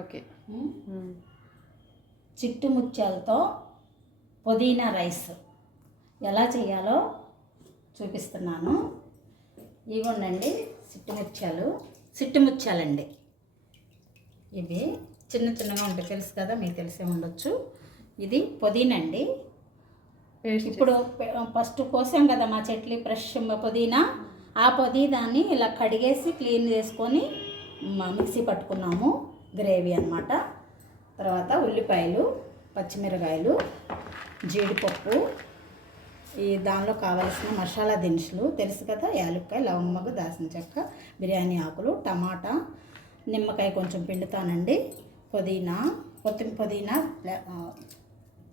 Okay. చిట్టు ముత్యాలతో పుదీనా rice ఎలా చేయాలో చూపిస్తున్నాను. ఇవ్వండి చిట్టు ముత్యాలండి. ఇవి చిన్న చిన్నగా ఉంటాయి, తెలుసు కదా, మీకు తెలిసే ఉండొచ్చు. ఇది పుదీనా అండి. ఇప్పుడు ఫస్ట్ కోసాం కదా మా చెట్లు ఫ్రెష్ పుదీనా, ఆ పుదీనాన్ని ఇలా కడిగేసి క్లీన్ చేసుకొని మిక్సీ పట్టుకున్నాము, గ్రేవీ అన్నమాట. తర్వాత ఉల్లిపాయలు, పచ్చిమిరకాయలు, జీడిపప్పు, ఈ దానిలో కావాల్సిన మసాలా దినుసులు తెలుసు కదా, యాలక్కాయ, లవంగ, దాల్చిన చెక్క, బిర్యానీ ఆకులు, టమాటా, నిమ్మకాయ కొంచెం పిండుతానండి, పుదీనా,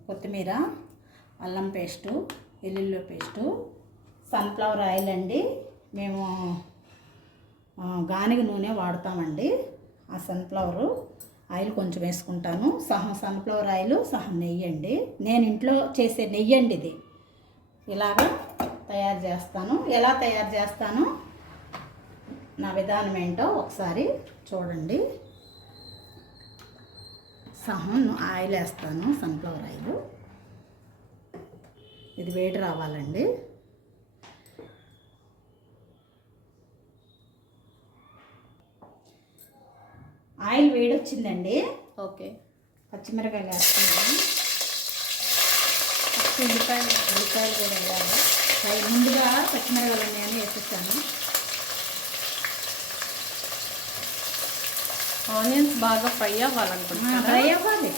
కొత్తిమీర, అల్లం పేస్టు, వెల్లుల్లి పేస్టు, సన్ఫ్లవర్ ఆయిల్ అండి. మేము గానుగ నూనె వాడతామండి. ఆ సన్ఫ్లవర్ ఆయిల్ కొంచెం వేసుకుంటాను, సహం సన్ఫ్లవర్ ఆయిల్, సహం నెయ్యి అండి. నేను ఇంట్లో చేసే నెయ్యి అండి ఇది. ఇలాగా తయారు చేస్తాను. ఎలా తయారు చేస్తాను నా విధానం ఏంటో ఒకసారి చూడండి. సహం ఆయిల్ వేస్తాను, సన్ఫ్లవర్ ఆయిల్. ఇది వేడి రావాలండి. ఆయిల్ వేడి వచ్చిందండి. ఓకే. పచ్చిమిరకాయలు వేస్తున్నాను, ఉల్లిపాయలు కూడా వేయాలి. ముందుగా పచ్చిమిరకాయలు నేను వేసేస్తాను. ఆనియన్స్ బాగా ఫ్రై అవ్వాలనుకుంటున్నాను. ఫ్రై అవ్వాలి,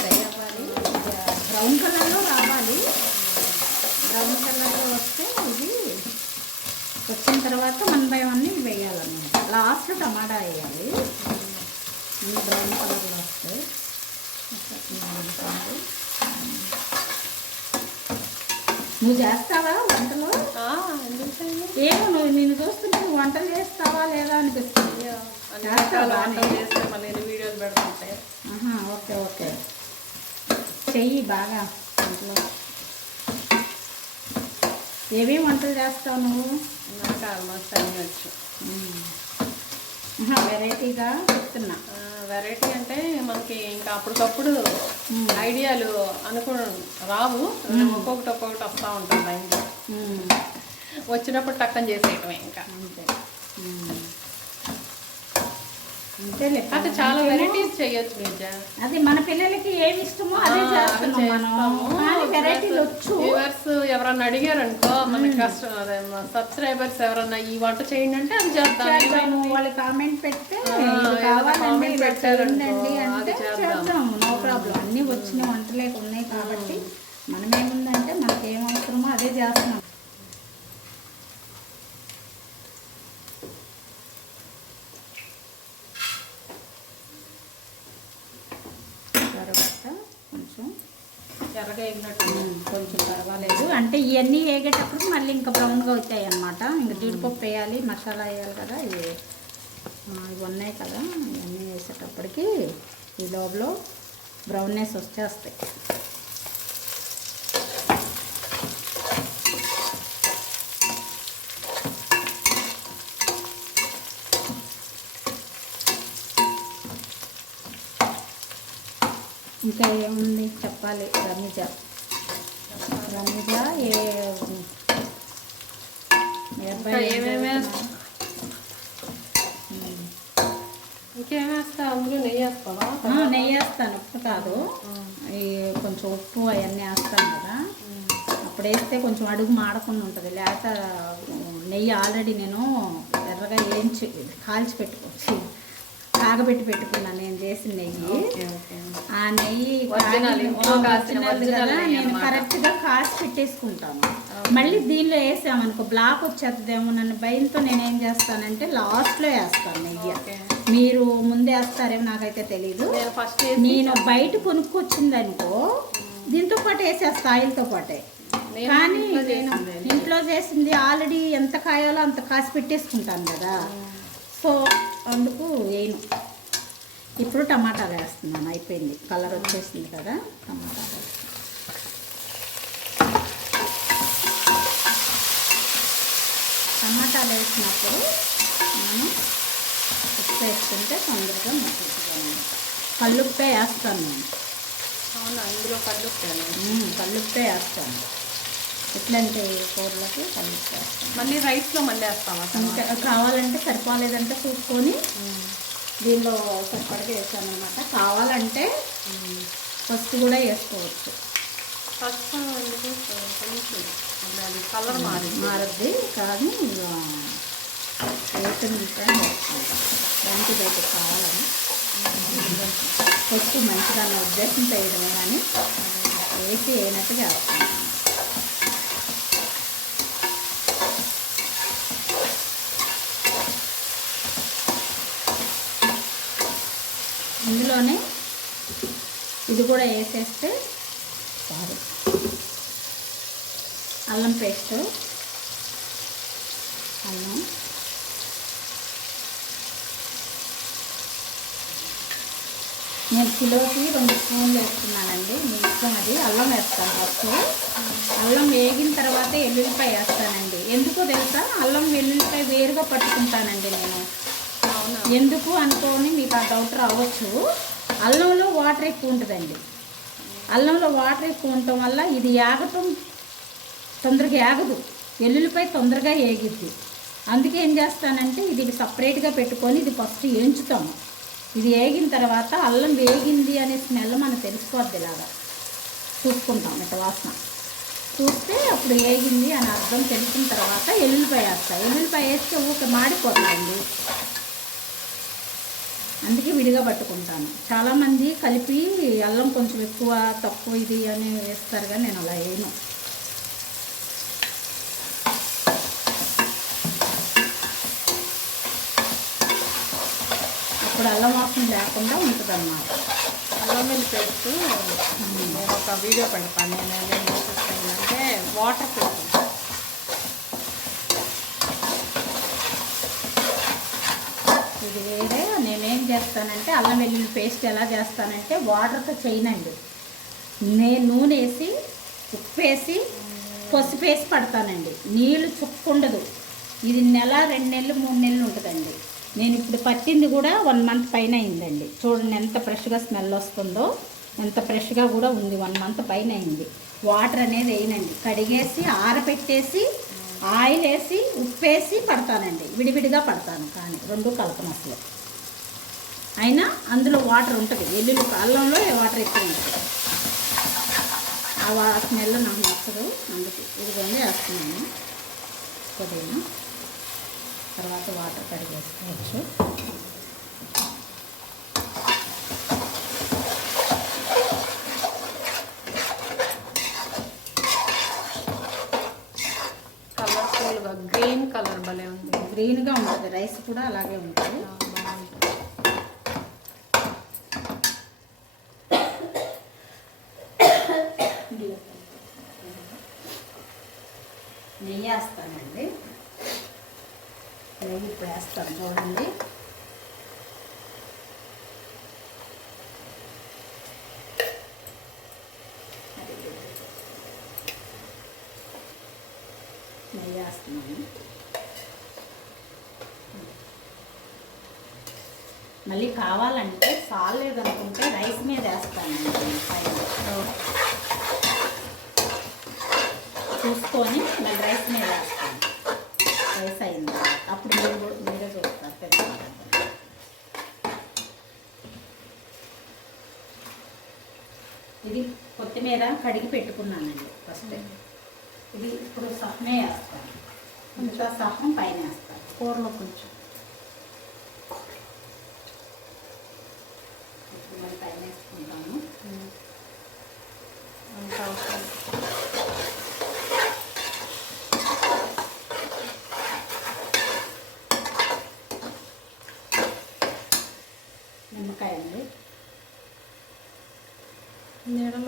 బ్రౌన్ కలర్లో రావాలి. బ్రౌన్ కలర్లో వస్తే ఇది వచ్చిన తర్వాత 1 by 1 వేయాలన్నమాట. లాస్ట్లో టమాటా వేయాలి. బ్రౌన్ కలర్లో వస్తే నువ్వు చేస్తావా వంటలు? ఏమో నేను చూస్తుంటే వంటలు చేస్తావా లేదా అనిపిస్తుంది. వీడియోలు పెడుతుంటే ఓకే ఓకే, చెయ్యి బాగా. వంటలో ఏమేమి వంటలు చేస్తావు నువ్వు? నాకు ఆల్మోస్ట్ అన్నీ వచ్చు. వెరైటీగా చెప్తున్నా. వెరైటీ అంటే మనకి ఇంకా అప్పటికప్పుడు ఐడియాలు రావు, ఒక్కొక్కటి వస్తూ ఉంటుంది మైండ్లో. వచ్చినప్పుడు టక్కని చేసేయటమే ఇంకా. అంటే చాలా వెరైటీస్ చేయొచ్చు నిజా. అది మన పిల్లలకి ఏమి ఇష్టమో అదే చేస్తున్నాము. వెరైటీలు వచ్చు. వ్యూవర్స్ ఎవరన్నా అడిగారనుకో, మనకి సబ్స్క్రైబర్స్ ఎవరన్నా ఈ వంట చేయండి అంటే అది చేద్దాము. వాళ్ళు కామెంట్ పెడితే పెట్టారండి అంటే చేద్దాము, నో ప్రాబ్లం. అన్నీ వచ్చిన వంటలే ఉన్నాయి కాబట్టి మనం ఏముందంటే మనకి ఏం అవసరమో అదే చేస్తున్నాం. ఎర్రగా వేగినట్టు కొంచెం పర్వాలేదు. అంటే ఇవన్నీ వేగేటప్పుడు మళ్ళీ ఇంకా బ్రౌన్గా వచ్చాయి అన్నమాట. ఇంకా జీడిపప్పు వేయాలి, మసాలా వేయాలి కదా, ఇవి ఉన్నాయి కదా. ఇవన్నీ వేసేటప్పటికి ఈ లోపల బ్రౌన్నెస్ వచ్చేస్తాయి. ఇంకా ఏముంది చెప్పాలి. రమీజా ఇంకేమేస్తా? అందులో నెయ్యి వేస్తావా? నెయ్యి వేస్తాను, ఉప్పు కాదు. ఈ కొంచెం ఉప్పు అవన్నీ వేస్తాను కదా, అప్పుడు వేస్తే కొంచెం అడుగు మాడకుండా ఉంటుంది. లేకపోతే నెయ్యి ఆల్రెడీ నేను ఎర్రగా కాల్చి పెట్టుకోవచ్చు, కాగబెట్టి పెట్టుకున్నాను నేను చేసిన నెయ్యి. ఆ నెయ్యి నేను కరెక్ట్గా కాసి పెట్టేసుకుంటాను. మళ్ళీ దీనిలో వేసామనుకో బ్లాక్ వచ్చేస్తుందేమో నన్ను భయంతో నేనేం చేస్తానంటే లాస్ట్లో వేస్తాను నెయ్యి. మీరు ముందే వేస్తారేమో నాకైతే తెలీదు. నేను బయట కొనుక్కొచ్చిందనుకో దీంతో పాటు వేసేస్తా, ఆయిల్తో పాటే. కానీ నేను ఇంట్లో చేసింది ఆల్రెడీ ఎంత కాయాలో అంత కాసి పెట్టేసుకుంటాను కదా, సో అందుకు వేయను. ఇప్పుడు టమాటాలు వేస్తున్నాను, అయిపోయింది, కలర్ వచ్చేసింది కదా. టమాటాలు వేసినప్పుడు మనం ఉప్పు వేసుకుంటే తొందరగా మగ్గుతుంది. కల్లుప్పే వేస్తాను నేను. అవునా, ఇందులో కల్లుప్పాను. కల్లుప్పే వేస్తాను. ఎట్లాంటి కూరలకి కల్లుప్పే వేస్తాను. మళ్ళీ రైస్లో మళ్ళీ వేస్తామా? ఇంకా కావాలంటే సరిపోలేదంటే చూసుకొని దీనిలో సరిపడగా వేస్తాను అనమాట. కావాలంటే ఫస్ట్ కూడా వేసుకోవచ్చు. ఫస్ట్ కొంచెం అది కలర్ మారద్ది కానీ వేసినంత దానికి అయితే కావాలని ఫస్ట్ మంచిగా ఉద్దేశం చేయడమే కానీ వేసి వేయనట్టుగా వేస్తాను. ఇందులోనే ఇది కూడా వేసేస్తే సారీ అల్లం పేస్ట్, అల్లం నేను కిలోకి 2 స్పూన్లు వేస్తున్నానండి. మీ ఇష్టం అది. అల్లం వేస్తాను ఫస్ట్. అల్లం వేగిన తర్వాత ఎల్లుల్లిపాయ వేస్తానండి. ఎందుకో తెలుసా, అల్లం వెల్లుల్లిపాయ వేరుగా పట్టుకుంటానండి నేను. ఎందుకు అనుకోని మీకు ఆ డౌట్ రావచ్చు. అల్లంలో వాటర్ ఎక్కువ ఉంటుందండి. అల్లంలో వాటర్ ఎక్కువ ఉండటం వల్ల ఇది ఏగటం తొందరగా ఏగదు, ఎల్లుల్లిపాయ తొందరగా ఏగిద్ది. అందుకే ఏం చేస్తానంటే ఇది సపరేట్గా పెట్టుకొని ఇది ఫస్ట్ వేయించుతాము. ఇది వేగిన తర్వాత అల్లం వేగింది అనే స్మెల్ మనకు తెలిసిపోద్ది. ఇలాగా చూసుకుంటాం, ఇట్లా వాసన చూస్తే అప్పుడు వేగింది అని అర్థం. తెలిసిన తర్వాత ఎల్లుల్లిపాయ వేస్తాను. ఎల్లుల్లిపాయ వేస్తే ఊక మాడిపోతుందండి. అందుకే విడిగా పట్టుకుంటాను. చాలామంది కలిపి అల్లం కొంచెం ఎక్కువ తక్కువ ఇది అని వేస్తారు, కానీ నేను అలా వేయను. అప్పుడు అల్లం వాసన లేకుండా ఉంటుంది అన్నమాట. అల్లం వెల్లుల్లి పేస్ట్ నేను ఒక వీడియో పెడతాను. నేను ఏంటంటే వాటర్ పెడతాను. ఇది వేరే. నేనేం చేస్తానంటే అల్లం వెల్లుల్లి పేస్ట్ ఎలా చేస్తానంటే వాటర్తో చేయనండి. నేను నూనె వేసి ఉప్పు వేసి పసుపు వేసి పడతానండి. నీళ్ళు చుక్కుండదు. ఇది 1, 2 నెలలు 3 నెలలు ఉంటుందండి. నేను ఇప్పుడు పట్టింది కూడా 1 మంత్ పైన అయిందండి. చూడండి ఎంత ఫ్రెష్గా స్మెల్ వస్తుందో, ఎంత ఫ్రెష్గా కూడా ఉంది. 1 మంత్ పైన అయింది. వాటర్ అనేది వేయనండి. కడిగేసి ఆరబెట్టేసి ఆయిల్ వేసి ఉప్పు వేసి పడతానండి. విడివిడిగా పడతాను, కానీ 2 కలపను అసలు. అయినా అందులో వాటర్ ఉంటుంది. వెల్లుల్లి అల్లంలో వాటర్ ఎక్కువ ఉంటుంది. ఆ స్మెల్ నాకు నచ్చదు. అందుకే ఇదిగోండి వేస్తున్నాను. కొద్దిగా తర్వాత వాటర్ కడిగేసుకోవచ్చు. కలర్ఫుల్గా గ్రీన్ కలర్ భలే ఉంది. గ్రీన్గా ఉంటుంది. రైస్ కూడా అలాగే ఉంటుంది. నెయ్యి వేస్తానండి. నెయ్యి ఇప్పుడు వేస్తాను చూడండి. నెయ్యి వేస్తున్నాను. మళ్ళీ కావాలంటే సాలేదనుకుంటే రైస్ మీద వేస్తానండి. చూసుకొని మళ్ళీ రైస్ మీద వేస్తాను. రైస్ అయింది అప్పుడు మీరే చూస్తారు పెద్దవాళ్ళు. ఇది కొత్తిమీర కడిగి పెట్టుకున్నానండి ఫస్ట్. ఇది ఇప్పుడు సహమే వేస్తాను. ఇంకా సహం పైన వేస్తాను. కూరలో కొంచెం మళ్ళీ పైన వేసుకుంటాను. అంత అవసరం. నిమ్మకాయ అండి. నీడలో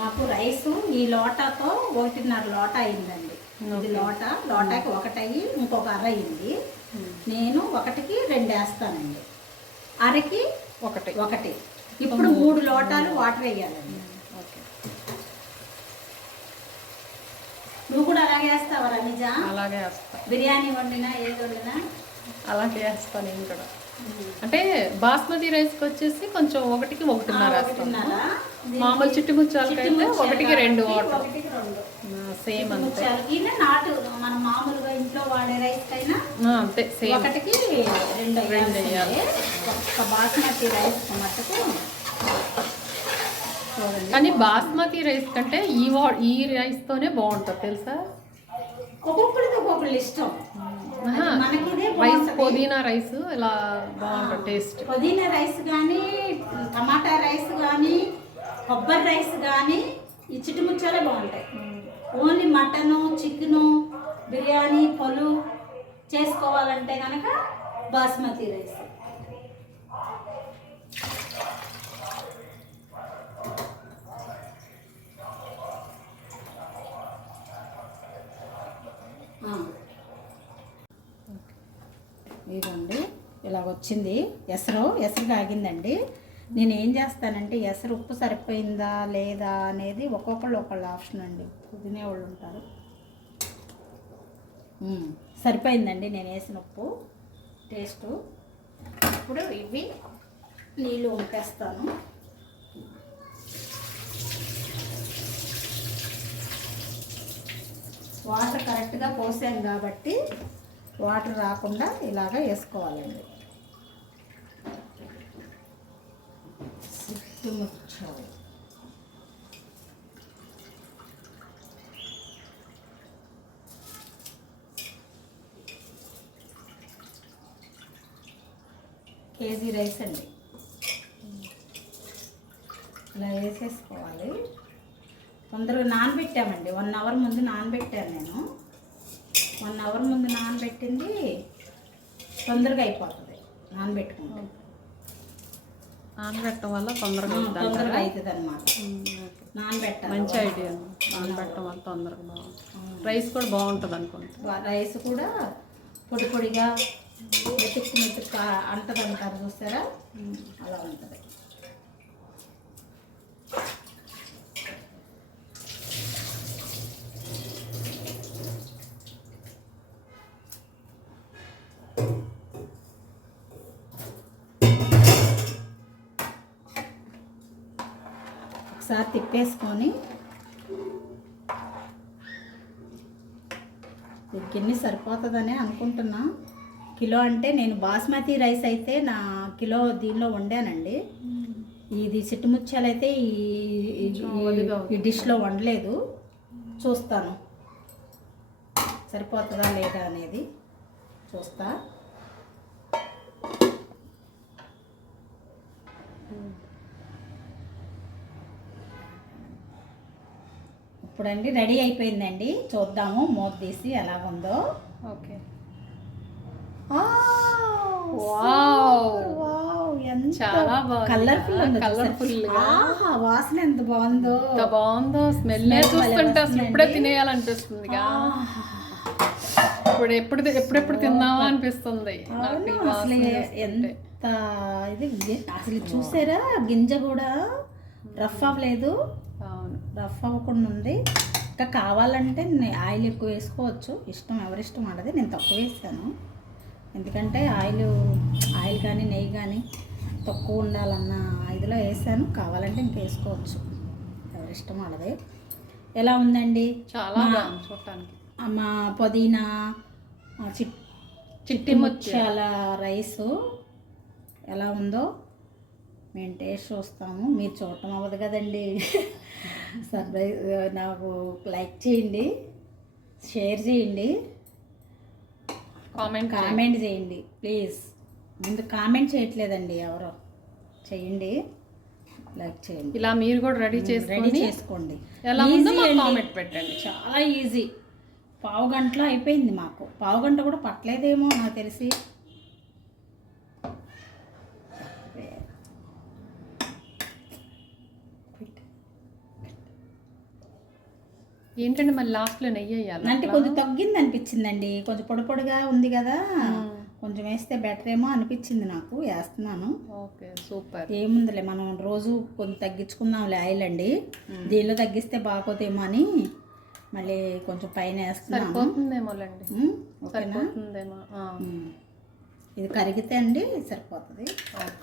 మాకు రైసు ఈ లోటాతో 1.5 లోటా అయిందండి. ఇది లోటాకి 1 అయ్యి ఇంకొక అర అయింది. నేను 1కి 2 వేస్తానండి. అరకి ఒకటి. ఒకటి. ఇప్పుడు 3 లోటాలు వాటర్ వేయాలండి. ఓకే. నువ్వు కూడా అలాగే వేస్తావా రనిజా? అలాగే వేస్తా. బిర్యానీ వండినా ఏది వండినా అలాగే వేస్తాను నేను కూడా. అంటే బాస్మతి రైస్కి వచ్చేసి కొంచెం 1కి 1.5 వేస్తాను. మామూలు చిట్టి ముత్యాలకైతే 1కి 2 వాటర్. సేమ్ అంతే. నాటు మనం మామూలుగా ఇంట్లో వాడే రైస్ అయినా అంతే సేమ్. 1కి 2 వేయాలి. ఒక్క బాస్మతి రైస్ మట్టుకు. కానీ బాస్మతి రైస్ కంటే ఈ రైస్ తోనే బాగుంటుంది తెలుసా? ఒక్కొక్కరికి ఒక్కొక్కరు ఇష్టం. మనకి ఇదే రైస్ పుదీనా రైస్ ఇలా బాగుంటుంది టేస్ట్. పుదీనా రైస్ కానీ, టమాటా రైస్ కానీ, కొబ్బరి రైస్ కానీ ఈ చిట్టుముచ్చాలే బాగుంటాయి. ఓన్లీ మటను, చికెను, బిర్యానీ, పలు చేసుకోవాలంటే కనుక బాస్మతి రైస్. ఇదిగోండి ఇలాగ వచ్చింది. ఎసరు కాగిందండి. నేను ఏం చేస్తానంటే ఎసరు ఉప్పు సరిపోయిందా లేదా అనేది ఒకళ్ళ ఆప్షన్ అండి. తినేవాళ్ళు ఉంటారు. సరిపోయిందండి నేను వేసిన ఉప్పు టేస్టు. ఇప్పుడు ఇవి నీళ్ళు వంపేస్తాను. వాటర్ కరెక్ట్గా పోసాను కాబట్టి వాటర్ రాకుండా ఇలాగ వేసుకోవాలండి. చిట్టుముచ్చాలు కేజీ రైస్ అండి. ఇలా వేసేసుకోవాలి. తొందరగా నానబెట్టామండి. 1 అవర్ ముందు నానబెట్టాను నేను. 1 అవర్ ముందు నానబెట్టింది తొందరగా అయిపోతుంది. నానబెట్టుకుంటాం. నానబెట్టడం వల్ల తొందరగా అవుతుంది అన్నమాట. నానబెట్టాలి. మంచి ఐడియా. నానబెట్టడం వల్ల తొందరగా బాగుంటుంది. రైస్ కూడా బాగుంటుంది అనుకుంటా. రైస్ కూడా పొడి పొడిగా మెతుక్కు అంటది అంటారు చూస్తారా, అలా ఉంటుంది. ఒకసారి తిప్పేసుకొని గిన్నె సరిపోతుందనే అనుకుంటున్నా. కిలో అంటే నేను బాస్మతి రైస్ అయితే నా కిలో దీనిలో వండానండి. ఇది చిట్టుముచ్చాలు అయితే ఈ డిష్లో వండలేదు. చూస్తాను సరిపోతుందా లేదా అనేది చూస్తా. ఇప్పుడండి రెడీ అయిపోయిందండి. చూద్దాము మూత తీసి ఎలాగుందో. ఓకే. చాలా కలర్ఫుల్. వాసన ఎంత బాగుందో. స్మెల్ చూస్తుంటే అసలు ఇప్పుడే తినేయాలనిపిస్తుంది. ఎప్పుడెప్పుడు తిందామా అనిపిస్తుంది. అసలు ఎంత ఇది అసలు చూసారా, గింజ కూడా రఫ్ అవ్వలేదు. రఫ్ అవ్వకుండా ఉంది. ఇంకా కావాలంటే ఆయిల్ ఎక్కువ వేసుకోవచ్చు. ఇష్టం ఎవరిష్టం అన్నది. నేను తక్కువ వేసాను ఎందుకంటే ఆయిల్ కానీ నెయ్యి కానీ తక్కువ ఉండాలన్న ఇదిలో వేసాను. కావాలంటే ఇంకా వేసుకోవచ్చు, ఎవరిష్టం అన్నది. ఎలా ఉందండి? చాలా చూడటానికి. మా పుదీనా చిట్టి ముత్యాల రైసు ఎలా ఉందో మేము టేస్ట్ చూస్తాము. మీరు చూడటం అవ్వదు కదండి. సర్ప్రైజ్. నాకు లైక్ చేయండి, షేర్ చేయండి, కామెంట్ చేయండి ప్లీజ్. ముందు కామెంట్ చేయట్లేదండి ఎవరో, చేయండి, లైక్ చేయండి. ఇలా మీరు కూడా రెడీ చేసుకోండి. కామెంట్ పెట్టండి. చాలా ఈజీ. పావు గంటలో అయిపోయింది మాకు. పావు గంట కూడా పట్టలేదేమో నాకు తెలిసి. ఏంటంటే మళ్ళీ లాస్ట్లో నెయ్యి వేయాలి అంటే కొంచెం తగ్గింది అనిపించిందండి. కొంచెం పొడి పొడిగా ఉంది కదా, కొంచెం కొంచెం వేస్తే బెటర్ ఏమో అనిపించింది నాకు, వేస్తున్నాను. Okay super. ఏముందిలే, మనం రోజు కొంచెం తగ్గించుకుందాంలే ఆయిల్ అండి, దీనిలో తగ్గిస్తే బాగోదేమో అని మళ్ళీ కొంచెం పైన వేస్తున్నాను. సరిపోతుందేమోలేండి. ఓకేనా? సరిపోతుందేమో. ఇది కరిగితే అండి సరిపోతుంది. ఓకే.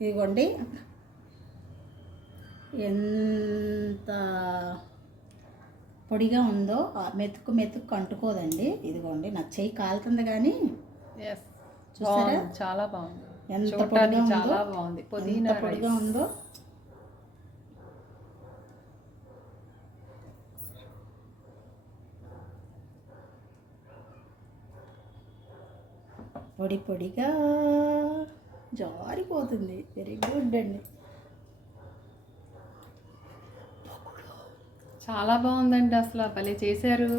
ఇదిగోండి, ఎంత పొడిగా ఉందో, మెతుకు మెతుకు అంటుకోదండి. ఇదిగోండి, నా చెయ్యి కాలుతుంది కానీ చూసారా, చాలా బాగుంది. ఎంత పొడిగా చాలా బాగుంది. పుదీనా పొడిగా ఉందో. పొడి పొడిగా జారిపోతుంది. వెరీ గుడ్ అండి. చాలా బాగుందండి, అసలు భలే చేశారు.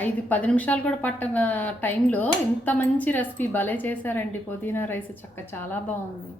5-10 నిమిషాలు కూడా పట్టన టైంలో ఇంత మంచి రెసిపీ భలే చేశారండి. పుదీనా రైస్ చాలా బాగుంది.